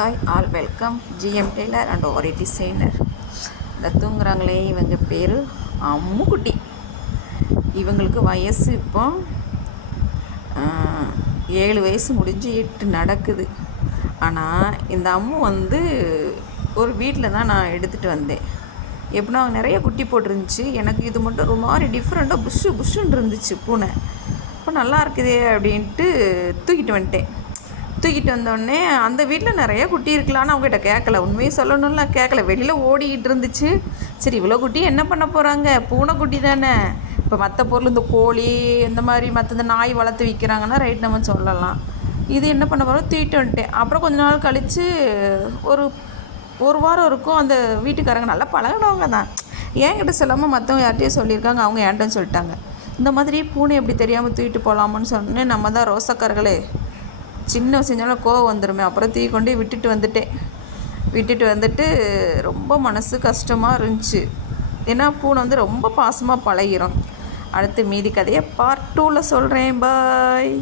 Hi all welcome GM tailor and Aari designer இந்த தூங்குறாங்களே இவங்க பேர் அம்முக்குட்டி இவங்களுக்கு வயசு இப்போ ஏழு வயசு முடிஞ்சு எட்டு நடக்குது. ஆனால் இந்த அம்மு வந்து ஒரு வீட்டில் தான் நான் எடுத்துகிட்டு வந்தேன். எப்படின்னா நிறைய குட்டி போட்டிருந்துச்சு. எனக்கு இது மட்டும் ஒரு மாதிரி டிஃப்ரெண்ட்டாக புஷ்ஷு புஷ்ஷுன்னு இருந்துச்சு பூனை. இப்போ நல்லா இருக்குதே அப்படின்ட்டு தூக்கிட்டு வந்துட்டேன். தூக்கிட்டு வந்தோடனே அந்த வீட்டில் நிறைய குட்டி இருக்கலான்னு அவங்ககிட்ட கேட்கல. உண்மையை சொல்லணும்ல கேட்கல. வெளியில் ஓடிக்கிட்டு இருந்துச்சு. சரி இவ்வளோ குட்டி என்ன பண்ண போகிறாங்க பூனைக்குட்டி தானே. இப்போ மற்ற பொருள் இந்த கோழி இந்த மாதிரி மற்ற இந்த நாய் வளர்த்து விற்கிறாங்கன்னா ரைட் நம்ம சொல்லலாம். இது என்ன பண்ண போகிறோம் தூக்கிட்டு வந்துட்டேன். அப்புறம் கொஞ்ச நாள் கழித்து ஒரு ஒரு வாரம் இருக்கும் அந்த வீட்டுக்காரங்க நல்லா பழகினவங்க தான். என்கிட்ட சொல்லாமல் மற்றவங்க யார்கிட்டயும் சொல்லியிருக்காங்க. அவங்க என்கிட்ட சொல்லிட்டாங்க. இந்த மாதிரி பூனை எப்படி தெரியாமல் தூக்கிட்டு போகலாமான்னு சொன்னேன் நம்ம தான் ரோசக்காரர்களே சின்ன செஞ்சாலும் கோவம் வந்துடுமே அப்புறம் தீ கொண்டு விட்டுட்டு வந்துட்டேன். விட்டுட்டு வந்துட்டு ரொம்ப மனசு கஷ்டமாக இருந்துச்சு. ஏன்னா பூனை வந்து ரொம்ப பாசமாக பழகிரும். அடுத்து மீதி கதையை பார்ட் டூவில் சொல்கிறேன் பாய்